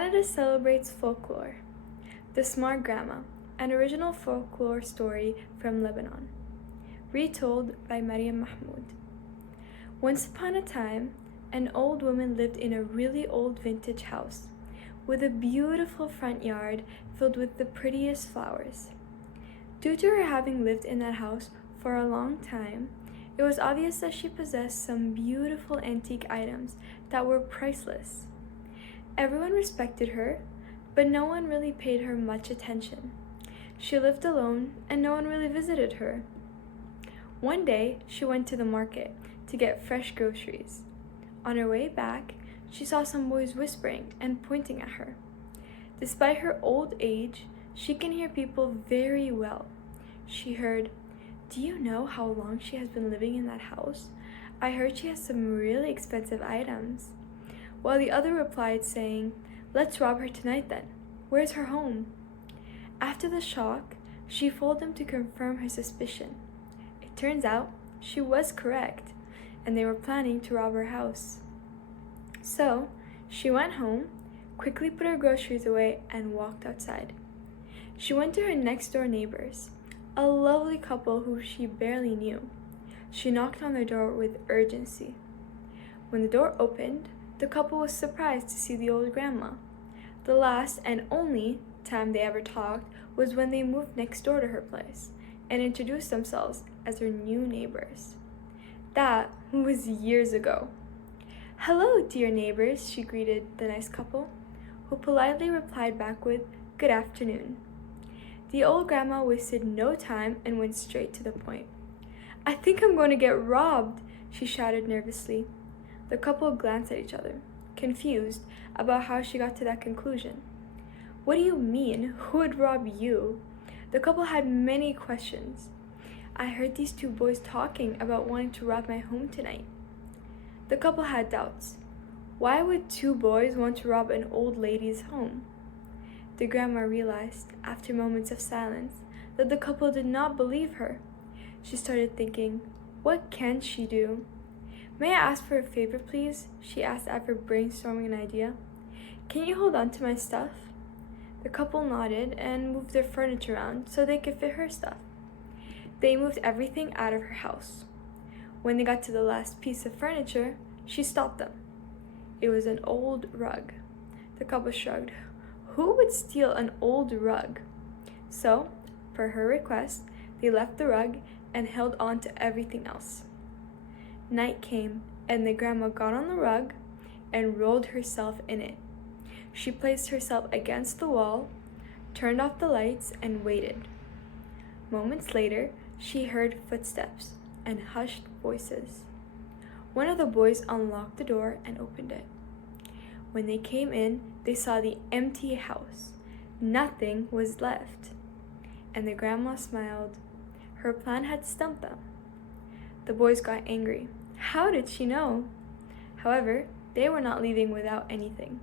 Canada celebrates folklore. The Smart Grandma, an original folklore story from Lebanon. Retold by Mariam Mahmoud. Once upon a time, an old woman lived in a really old vintage house with a beautiful front yard filled with the prettiest flowers. Due to her having lived in that house for a long time, it was obvious that she possessed some beautiful antique items that were priceless. Everyone respected her, but no one really paid her much attention. She lived alone, and no one really visited her. One day, she went to the market to get fresh groceries. On her way back, she saw some boys whispering and pointing at her. Despite her old age, she can hear people very well. She heard, "Do you know how long she has been living in that house? I heard she has some really expensive items." While the other replied saying, "Let's rob her tonight then. Where's her home?" After the shock, she followed them to confirm her suspicion. It turns out she was correct, and they were planning to rob her house. So she went home, quickly put her groceries away, and walked outside. She went to her next door neighbors, a lovely couple who she barely knew. She knocked on their door with urgency. When the door opened, the couple was surprised to see the old grandma. The last and only time they ever talked was when they moved next door to her place and introduced themselves as her new neighbors. That was years ago. "Hello, dear neighbors," she greeted the nice couple, who politely replied back with, "Good afternoon." The old grandma wasted no time and went straight to the point. "I think I'm going to get robbed," she shouted nervously. The couple glanced at each other, confused about how she got to that conclusion. "What do you mean? Who would rob you?" The couple had many questions. "I heard these two boys talking about wanting to rob my home tonight." The couple had doubts. Why would two boys want to rob an old lady's home? The grandma realized, after moments of silence, that the couple did not believe her. She started thinking, what can she do? "May I ask for a favor, please?" she asked after brainstorming an idea. "Can you hold on to my stuff?" The couple nodded and moved their furniture around so they could fit her stuff. They moved everything out of her house. When they got to the last piece of furniture, she stopped them. It was an old rug. The couple shrugged. Who would steal an old rug? So, per her request, they left the rug and held on to everything else. Night came, and the grandma got on the rug and rolled herself in it. She placed herself against the wall, turned off the lights, and waited. Moments later, she heard footsteps and hushed voices. One of the boys unlocked the door and opened it. When they came in, they saw the empty house. Nothing was left. And the grandma smiled. Her plan had stumped them. The boys got angry. How did she know? However, they were not leaving without anything.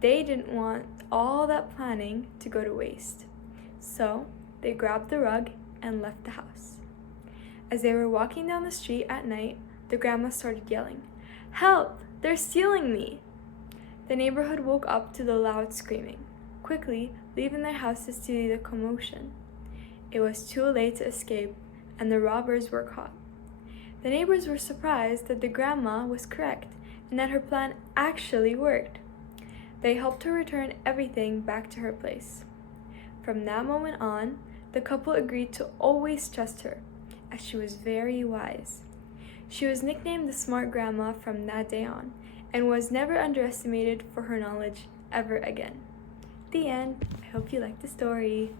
They didn't want all that planning to go to waste. So, they grabbed the rug and left the house. As they were walking down the street at night, the grandma started yelling, "Help! They're stealing me!" The neighborhood woke up to the loud screaming, quickly leaving their houses to see the commotion. It was too late to escape, and the robbers were caught. The neighbors were surprised that the grandma was correct and that her plan actually worked. They helped her return everything back to her place. From that moment on, the couple agreed to always trust her, as she was very wise. She was nicknamed the Smart Grandma from that day on, and was never underestimated for her knowledge ever again. The end. I hope you liked the story.